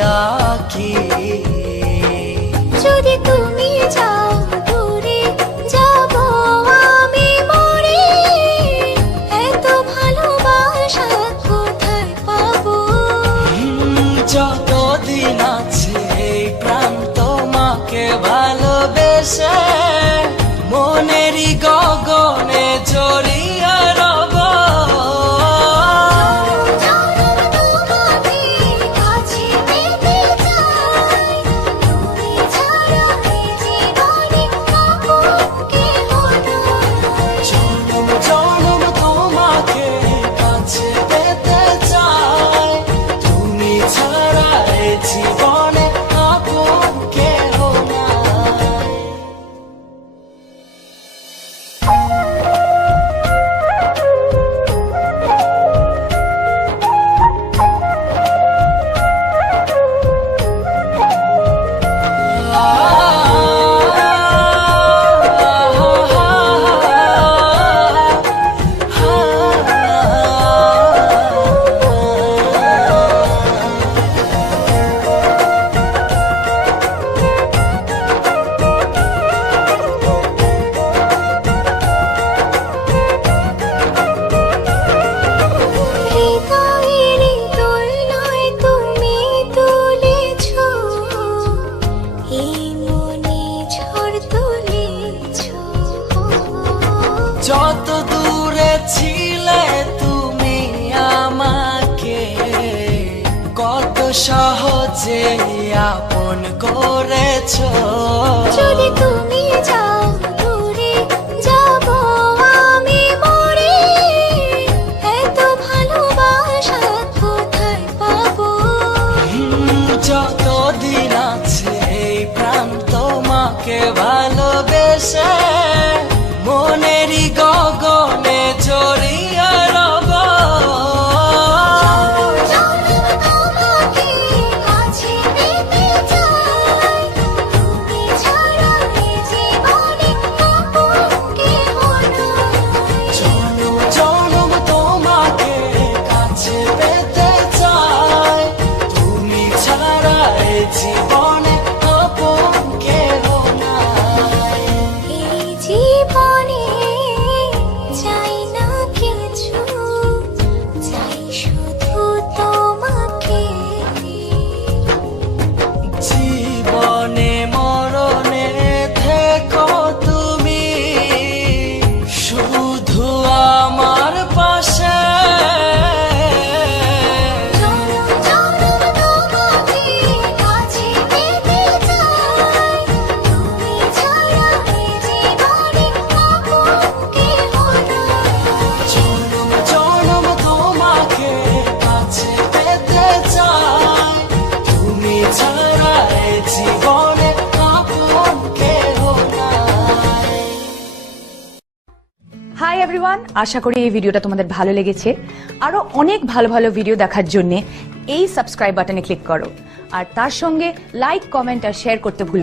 আঁকি। যদি তুমি যাও দূরে যাব আমি মরে, এত ভালোবাসা কোথায় পাবো? যতদিন আছে এই প্রাণ তোমাকে ভালোবেসে মনেরই গগনে জড়িয়ে রব। জনম জনম তোমাকে কাছে পেতে চাই, তুমি ছাড়া এই জীবনে আপন কেহ নাই। যত দূরে ছিলে তুমি আমাকে কত সহজে আপন করেছো। যদি তুমি যাও দূরে যাব আমি মরে, এত ভালোবাসা কোথায় পাবো? যতদিন আছে এই প্রাণ তোমাকে ভালোবেসে মনেরই গগনে জড়িয়ে রব। জনম জনম তোমাকে কাছে পেতে চাই, তুমি ছাড়া এই জীবনে আপন কেহ নাই। এই জীবনে চাই না কিছু, চাই শুধু তোমাকে। জীবনে মরণে থেকো তুমি শুধু আমার পাশে। জনম জনম তোমাকে কাছে পেতে চাই, তুমি ছাড়া এই জীবনে আপন কেহ নাই। জনম জনম তোমাকে কাছে পেতে চাই, তুমি ছাড়া এই জীবনে আপন কেহ নাই। হাই এভরিওয়ান, আশা করি এই ভিডিওটা তোমাদের ভালো লেগেছে। আরো অনেক ভালো ভালো ভিডিও দেখার জন্য এই সাবস্ক্রাইব বাটনে ক্লিক করো, আর তার সঙ্গে লাইক, কমেন্ট আর শেয়ার করতে ভুলবে না।